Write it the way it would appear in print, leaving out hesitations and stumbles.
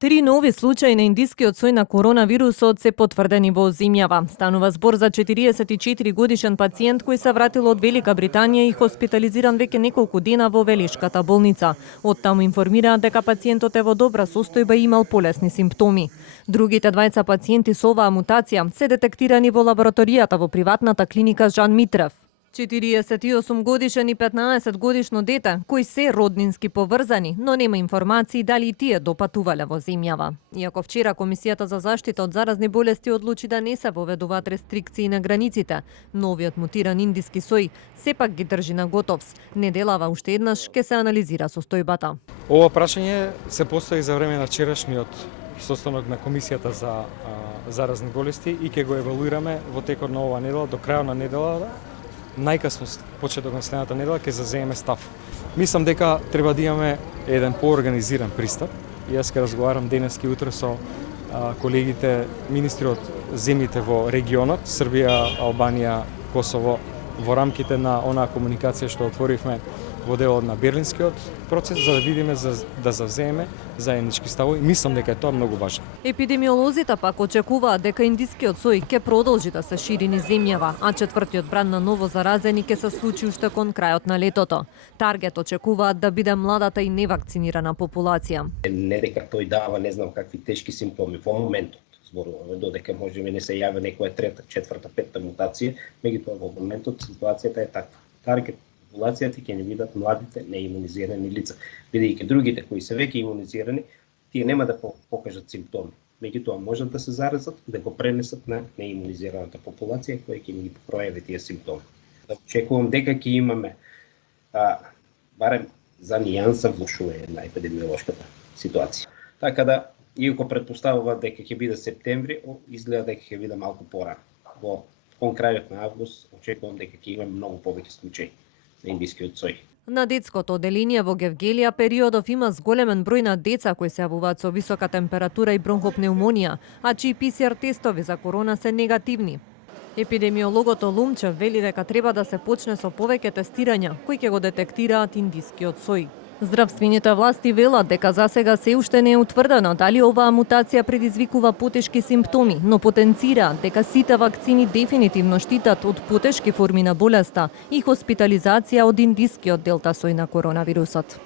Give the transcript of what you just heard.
3 нови случаи на индискиот сој на коронавирусот се потврдени во земјава. Станува збор за 44 годишен пациент кој се вратил од Велика Британија и хоспитализиран веќе неколку дена во Велишката болница. Оттаму информираат дека пациентот е во добра состојба и имал полесни симптоми. Другите двајца пациенти со оваа мутација се детектирани во лабораторијата во приватната клиника Жан Митрев. 48 годишен и 15 годишно дете, кои се роднински поврзани, но нема информации дали и тие допатувале во земјава. Иако вчера Комисијата за заштита од заразни болести одлучи да не се воведуваат рестрикции на границите, новиот мутиран индиски сој сепак ги држи на готовс. Неделава уште еднаш ќе се анализира состојбата. Ова прашање се постави за време на вчерашниот состанок на Комисијата за заразни болести и ќе го евалуираме во текот на оваа недела, до крајот на неделата. Најкасно почеток на следната недела ќе заземеме став. Мислам дека треба да имаме еден поорганизиран пристап. Јас ќе разговарам денески утре со колегите министри од земјите во регионот, Србија, Албанија, Косово, во рамките на онаа комуникација што отворивме во делот на Берлинскиот процес, за да видиме да завзееме заеднички ставови. Мислам дека е тоа многу важно. Епидемиолозите пак очекуваат дека индискиот сој ќе продолжи да се шири низ земјава, а четвртиот бран на ново заразени ќе се случи уште кон крајот на летото. Таргет очекуваат да биде младата и невакцинирана популација. Не дека тој дава не знам какви тешки симптоми во моментот. Зборуваме додека можеме не се јави некоја трета, четврта, петта мутација, меѓутоа во моментот ситуацијата е таква. Таргет популацијата ќе не бидат младите неимунизирани лица, бидејќи другите кои се веќе имунизирани, тие нема да покажат симптоми. Меѓутоа можат да се заразат и да го пренесат на неимунизираната популација која ќе ги пројави тие симптоми. Очекувам дека ќе имаме барем за нијанса влошување на епидемиолошката ситуација. Така да, иако претпоставува дека ќе биде септември, изгледа дека ќе биде малку порано. Во кон крајот на август очекувам дека ќе имаме многу повеќе случаи на индискиот сој. На детското оделение во Гевгелија периодов има зголемен број на деца кои се јавуваат со висока температура и бронхопнеумонија, а чии ПСР тестови за корона се негативни. Епидемиологот Олумчев вели дека треба да се почне со повеќе тестирања кои ќе го детектираат индискиот сој. Здравствените власти велат дека засега се уште не е утврдено дали оваа мутација предизвикува потешки симптоми, но потенцираат дека сите вакцини дефинитивно штитат од потешки форми на болеста и хоспитализација од индискиот делта сој на коронавирусот.